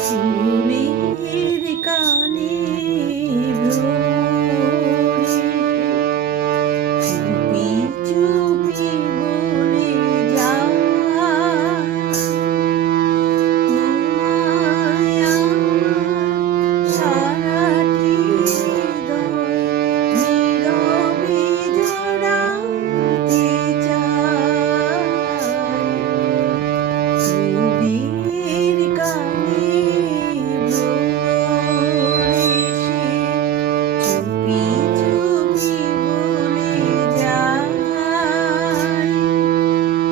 ফুলের কানে ভ্রমরে চুপি চুপি বলে যায় তোমায় আমার সারাটি হৃদয় নীরবে জড়াতে চায় ফুলের কানে চুপি চুপি বলে যায়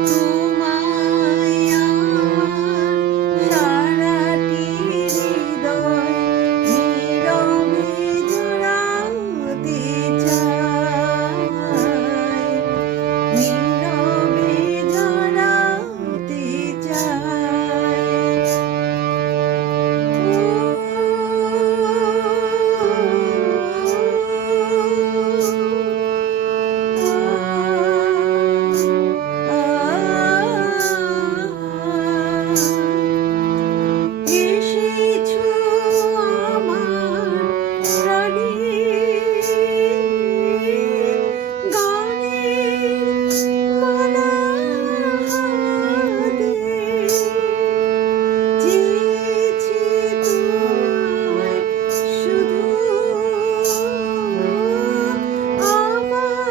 তোমায় আমার সারাটি হৃদয় নীরবে জড়াতে চায় নীরবে জড়াতে চায় এসেছো আমার প্রাণে গানের মালা হাতে চেয়েছি তোমায় শুধু আমার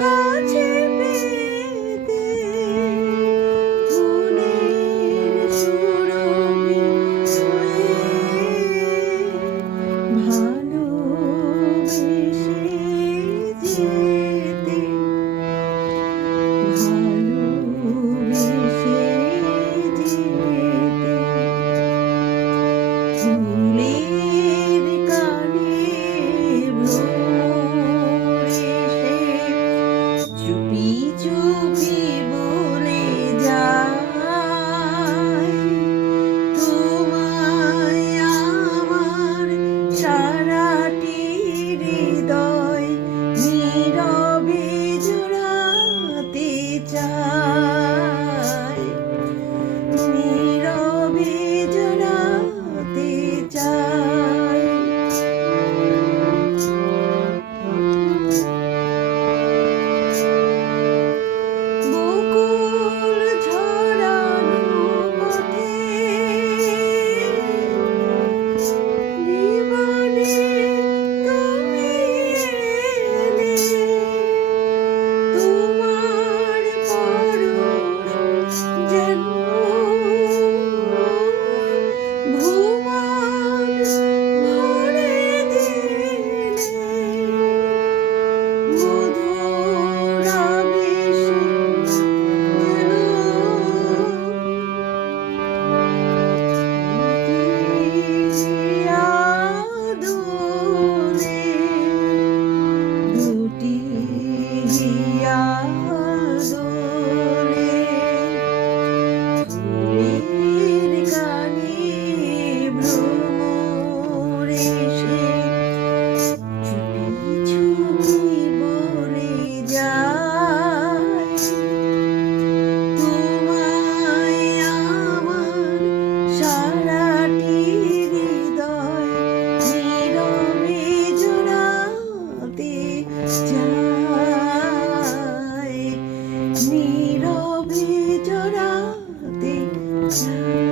কাছে পেতে ফুলের সুরভি ভালোবেসে যেতে ভালোবেসে যেতে ফুলের কানে ভ্রমরে চুপি চুপি বলে যায় তোমায় আমার সারাটি হৃদয় নীরবে জড়াতে চায় নীরবে জড়াতে চায় বকুল ঝরানো পথে জীবনে তুমি এলে তোমার পরশ যেন ভুবন ভরে দিলে মধুর আবেশে যেন দুটি আদরে ফুলের কানে ভ্রমরে চুপি চুপি বলে যায় তোমায় আমার সারাটি হৃদয় নীরবে জড়াতে চায় নীরবে জড়াতে চায়।